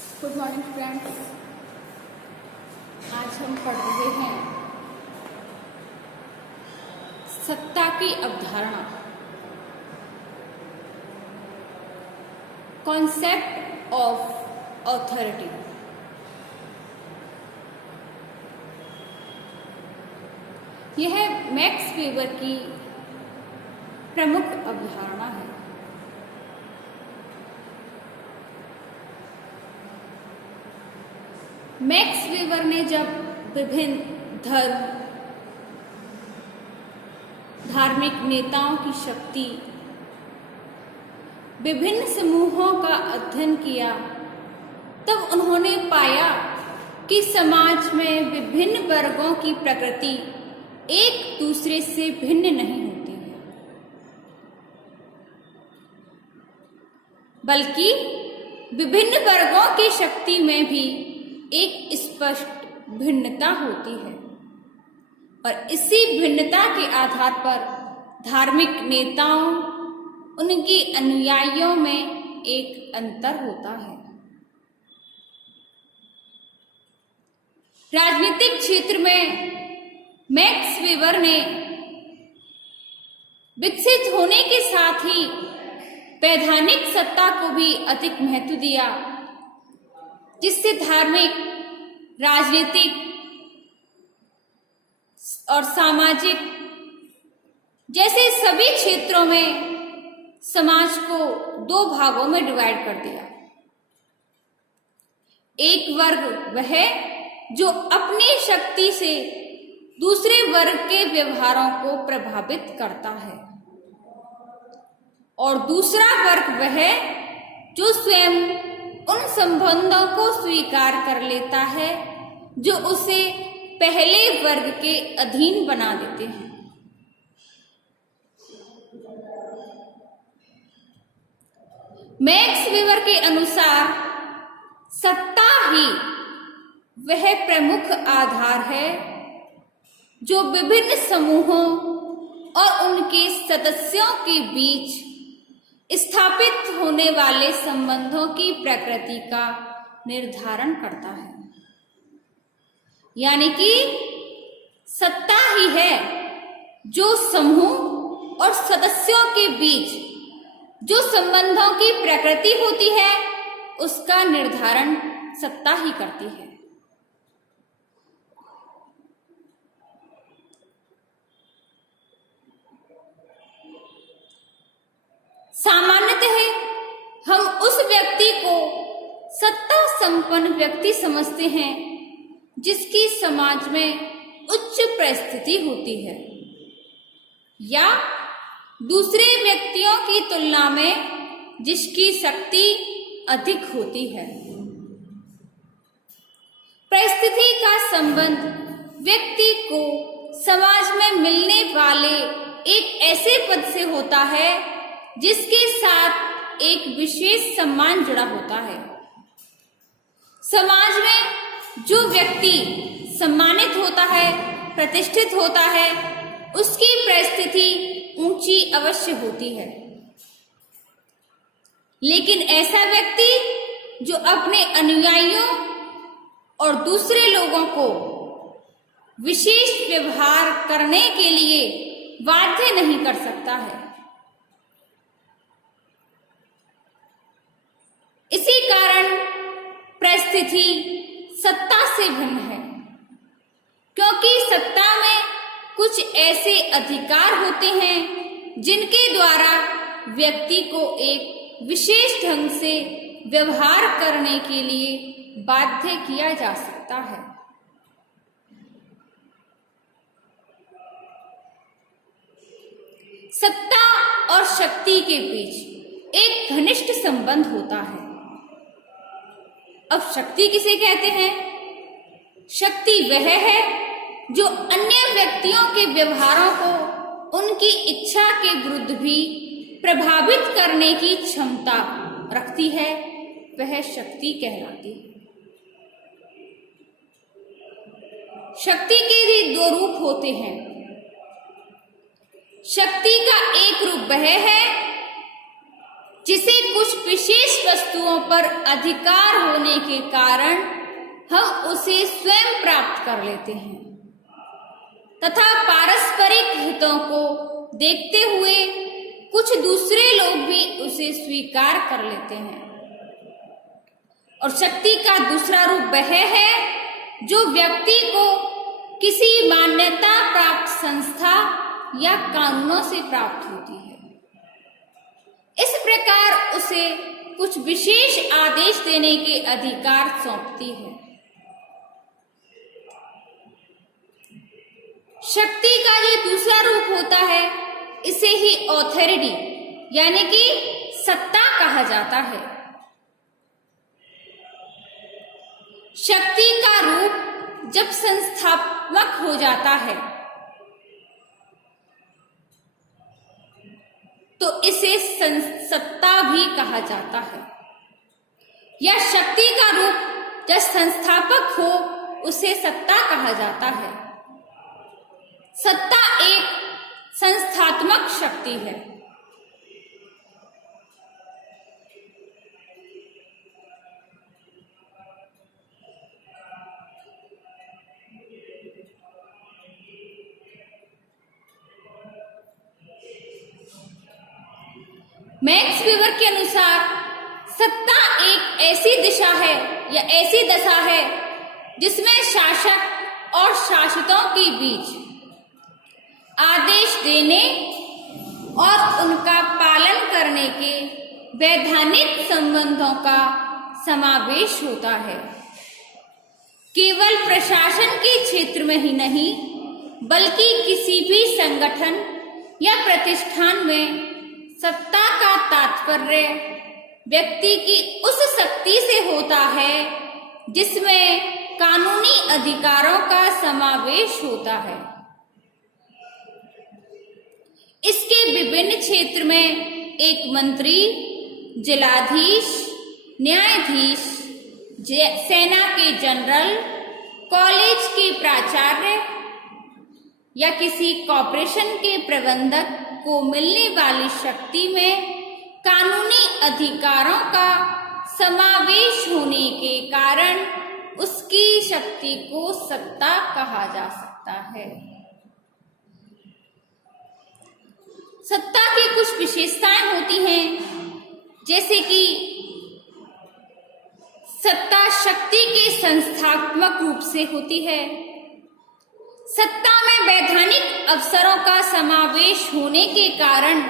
Good morning friends. आज हम पढ़ रहे हैं सत्ता की अवधारणा, कॉन्सेप्ट ऑफ ऑथोरिटी। यह मैक्स वेबर की प्रमुख अवधारणा है। मैक्स वेबर ने जब विभिन्न धार्मिक नेताओं की शक्ति, विभिन्न समूहों का अध्ययन किया, तब उन्होंने पाया कि समाज में विभिन्न वर्गों की प्रकृति एक दूसरे से भिन्न नहीं होती है, बल्कि विभिन्न वर्गों की शक्ति में भी एक स्पष्ट भिन्नता होती है और इसी भिन्नता के आधार पर धार्मिक नेताओं, उनके अनुयायियों में एक अंतर होता है। राजनीतिक क्षेत्र में मैक्स वेबर ने विकसित होने के साथ ही वैधानिक सत्ता को भी अधिक महत्व दिया, जिससे धार्मिक, राजनीतिक और सामाजिक जैसे सभी क्षेत्रों में समाज को दो भागों में डिवाइड कर दिया। एक वर्ग वह जो अपनी शक्ति से दूसरे वर्ग के व्यवहारों को प्रभावित करता है, और दूसरा वर्ग वह जो स्वयं उन संबंधों को स्वीकार कर लेता है जो उसे पहले वर्ग के अधीन बना देते हैं। मैक्स वेबर के अनुसार सत्ता ही वह प्रमुख आधार है जो विभिन्न समूहों और उनके सदस्यों के बीच स्थापित होने वाले संबंधों की प्रकृति का निर्धारण करता है। यानी कि सत्ता ही है जो समूह और सदस्यों के बीच जो संबंधों की प्रकृति होती है उसका निर्धारण सत्ता ही करती है। सामान्यतः हम उस व्यक्ति को सत्ता संपन्न व्यक्ति समझते हैं जिसकी समाज में उच्च परिस्थिति होती है या दूसरे व्यक्तियों की तुलना में जिसकी शक्ति अधिक होती है। परिस्थिति का संबंध व्यक्ति को समाज में मिलने वाले एक ऐसे पद से होता है जिसके साथ एक विशेष सम्मान जुड़ा होता है। समाज में जो व्यक्ति सम्मानित होता है, प्रतिष्ठित होता है, उसकी परिस्थिति ऊंची अवश्य होती है, लेकिन ऐसा व्यक्ति जो अपने अनुयायियों और दूसरे लोगों को विशेष व्यवहार करने के लिए बाध्य नहीं कर सकता है। इसी कारण परिस्थिति सत्ता से भिन्न है, क्योंकि सत्ता में कुछ ऐसे अधिकार होते हैं जिनके द्वारा व्यक्ति को एक विशेष ढंग से व्यवहार करने के लिए बाध्य किया जा सकता है। सत्ता और शक्ति के बीच एक घनिष्ठ संबंध होता है। अब शक्ति किसे कहते हैं? शक्ति वह है जो अन्य व्यक्तियों के व्यवहारों को उनकी इच्छा के विरुद्ध भी प्रभावित करने की क्षमता रखती है, वह शक्ति कहलाती है। शक्ति के भी दो रूप होते हैं। शक्ति का एक रूप वह है जिसे कुछ विशेष वस्तु वस्तुओं पर अधिकार होने के कारण हम उसे स्वयं प्राप्त कर लेते हैं तथा पारस्परिक हितों को देखते हुए कुछ दूसरे लोग भी उसे स्वीकार कर लेते हैं। और शक्ति का दूसरा रूप वह है जो व्यक्ति को किसी मान्यता प्राप्त संस्था या कानूनों से प्राप्त होती है। इस प्रकार उसे कुछ विशेष आदेश देने के अधिकार सौंपती है। शक्ति का जो दूसरा रूप होता है इसे ही ऑथोरिटी यानी कि सत्ता कहा जाता है। शक्ति का रूप जब संस्थात्मक हो जाता है तो इसे सत्ता भी कहा जाता है, या शक्ति का रूप जब संस्थापक हो उसे सत्ता कहा जाता है। सत्ता एक संस्थात्मक शक्ति है। मैक्स वेबर के अनुसार सत्ता एक ऐसी दिशा है या ऐसी दशा है जिसमें शासक और शासितों के बीच आदेश देने और उनका पालन करने के वैधानिक संबंधों का समावेश होता है। केवल प्रशासन के क्षेत्र में ही नहीं बल्कि किसी भी संगठन या प्रतिष्ठान में सत्ता का तात्पर्य व्यक्ति की उस शक्ति से होता है जिसमें कानूनी अधिकारों का समावेश होता है। इसके विभिन्न क्षेत्र में एक मंत्री, जिलाधीश, न्यायाधीश, सेना के जनरल, कॉलेज के प्राचार्य या किसी कॉर्पोरेशन के प्रबंधक को मिलने वाली शक्ति में कानूनी अधिकारों का समावेश होने के कारण उसकी शक्ति को सत्ता कहा जा सकता है। सत्ता की कुछ विशेषताएं होती हैं, जैसे कि सत्ता शक्ति के संस्थात्मक रूप से होती है। सत्ता में वैधानिक अवसरों का समावेश होने के कारण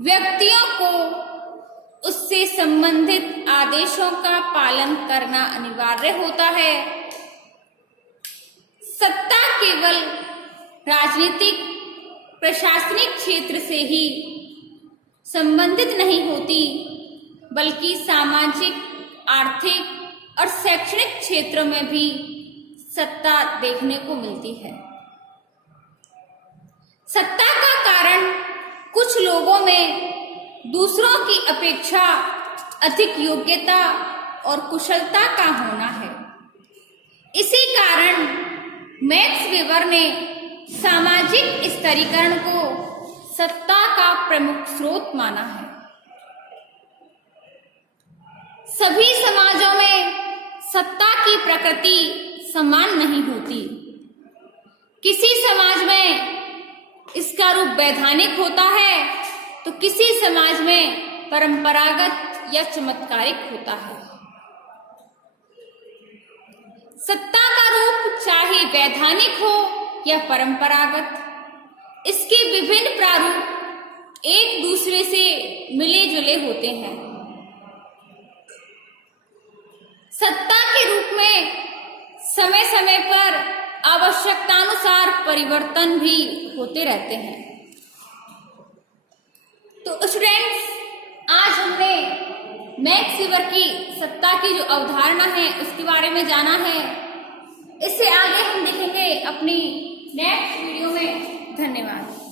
व्यक्तियों को उससे संबंधित आदेशों का पालन करना अनिवार्य होता है। सत्ता केवल राजनीतिक प्रशासनिक क्षेत्र से ही संबंधित नहीं होती बल्कि सामाजिक, आर्थिक और शैक्षणिक क्षेत्रों में भी सत्ता देखने को मिलती है। सत्ता का कारण कुछ लोगों में दूसरों की अपेक्षा अधिक योग्यता और कुशलता का होना है। इसी कारण मैक्स वेबर ने सामाजिक स्तरीकरण को सत्ता का प्रमुख स्रोत माना है। सभी समाजों में सत्ता की प्रकृति समान नहीं होती। किसी समाज में इसका रूप वैधानिक होता है तो किसी समाज में परंपरागत या चमत्कारिक होता है। सत्ता का रूप चाहे वैधानिक हो या परंपरागत, इसके विभिन्न प्रारूप एक दूसरे से मिले जुले होते हैं। सत्ता के रूप में समय समय पर आवश्यकतानुसार परिवर्तन भी होते रहते हैं। तो स्टूडेंट्स, आज हमने मैक्स वेबर की सत्ता की जो अवधारणा है उसके बारे में जाना है। इससे आगे हम देखेंगे अपनी नेक्स्ट वीडियो में। धन्यवाद।